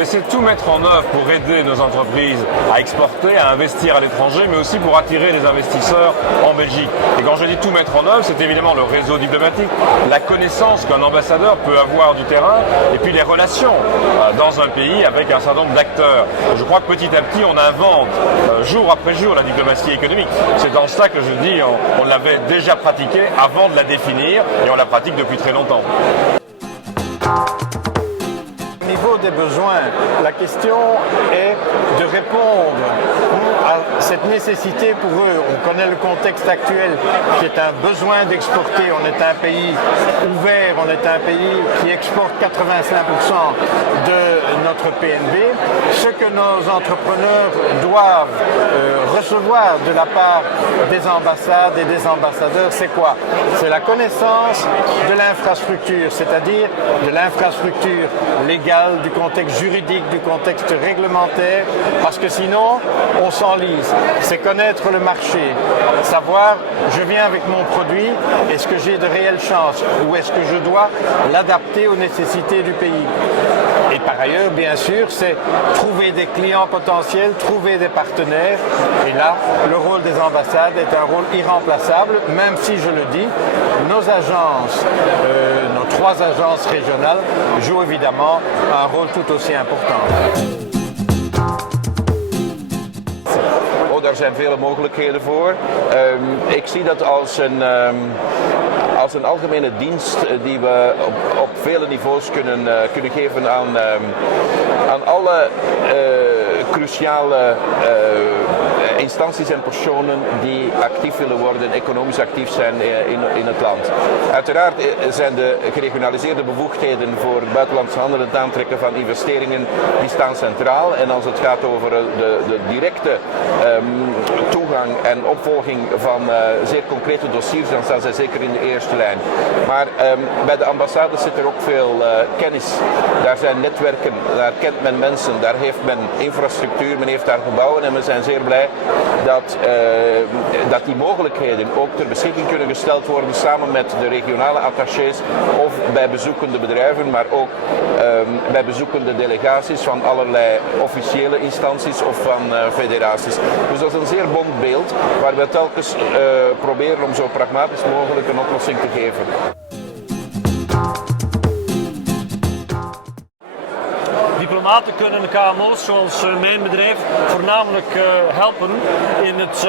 Mais c'est tout mettre en œuvre pour aider nos entreprises à exporter, à investir à l'étranger, mais aussi pour attirer les investisseurs en Belgique. Et quand je dis tout mettre en œuvre, c'est évidemment le réseau diplomatique, la connaissance qu'un ambassadeur peut avoir du terrain, et puis les relations dans un pays avec un certain nombre d'acteurs. Je crois que petit à petit, on invente jour après jour la diplomatie économique. C'est dans ça que je dis, on l'avait déjà pratiquée avant de la définir, et on la pratique depuis très longtemps. Au niveau des besoins, la question est de répondre à cette nécessité pour eux. On connaît le contexte actuel qui est un besoin d'exporter. On est un pays ouvert, on est un pays qui exporte 85% de notre PNB. Ce que nos entrepreneurs doivent recevoir de la part des ambassades et des ambassadeurs, c'est quoi? C'est la connaissance de l'infrastructure, c'est-à-dire de l'infrastructure légale, du contexte juridique, du contexte réglementaire, parce que sinon, on s'enlise. C'est connaître le marché, savoir, je viens avec mon produit, est-ce que j'ai de réelles chances ou est-ce que je dois l'adapter aux nécessités du pays? Et par ailleurs, bien sûr, c'est trouver des clients potentiels, trouver des partenaires. Et là, le rôle des ambassades est un rôle irremplaçable, même si, je le dis, nos agences, nos 3 agences régionales jouent évidemment un rôle tout aussi important. Daar zijn vele mogelijkheden voor. Ik zie dat als een algemene dienst die we op vele niveaus kunnen geven aan alle cruciale instanties en personen die actief willen worden, economisch actief zijn in het land. Uiteraard zijn de geregionaliseerde bevoegdheden voor buitenlandse handel en het aantrekken van investeringen, die staan centraal. En als het gaat over de directe toegang en opvolging van zeer concrete dossiers, dan staan zij zeker in de eerste lijn. Maar bij de ambassades zit er ook veel kennis. Daar zijn netwerken, daar kent men mensen, daar heeft men infrastructuur, men heeft daar gebouwen en we zijn zeer blij dat die mogelijkheden ook ter beschikking kunnen gesteld worden samen met de regionale attachés of bij bezoekende bedrijven, maar ook bij bezoekende delegaties van allerlei officiële instanties of van federaties. Dus dat is een zeer bond beeld waar we telkens proberen om zo pragmatisch mogelijk een oplossing te geven. Diplomaten kunnen KMO's zoals mijn bedrijf voornamelijk helpen in het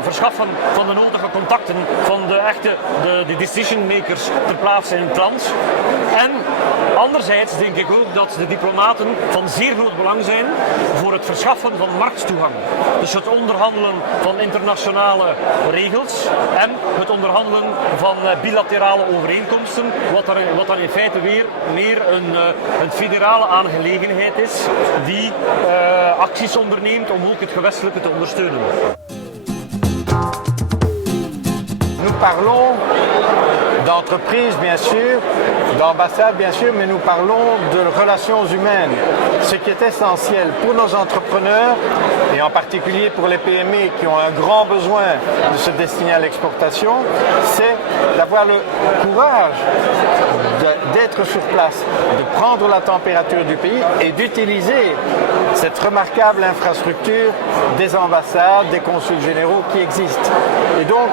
verschaffen van de nodige contacten van de decision makers ter plaatse in het land. En anderzijds denk ik ook dat de diplomaten van zeer groot belang zijn voor het verschaffen van markttoegang. Dus het onderhandelen van internationale regels en het onderhandelen van bilaterale overeenkomsten, wat dan in feite weer meer een federale aangelegenheid is die acties onderneemt om ook het gewestelijke te ondersteunen. Nous parlons d'entreprise, bien sûr, d'ambassade, bien sûr, mais nous parlons de relations humaines. Ce qui est essentiel pour nos entrepreneurs, et en particulier pour les PME qui ont un grand besoin de se destiner à l'exportation, c'est d'avoir le courage d'être sur place, de prendre la température du pays et d'utiliser cette remarquable infrastructure des ambassades, des consuls généraux qui existent. Et donc,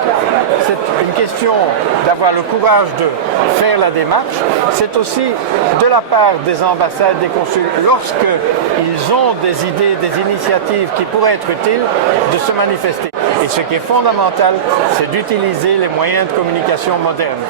c'est une question d'avoir le courage de faire la démarche. C'est aussi de la part des ambassades, des consuls, lorsqu'ils ont des idées, des initiatives qui pourraient être utiles, de se manifester. Et ce qui est fondamental, c'est d'utiliser les moyens de communication modernes.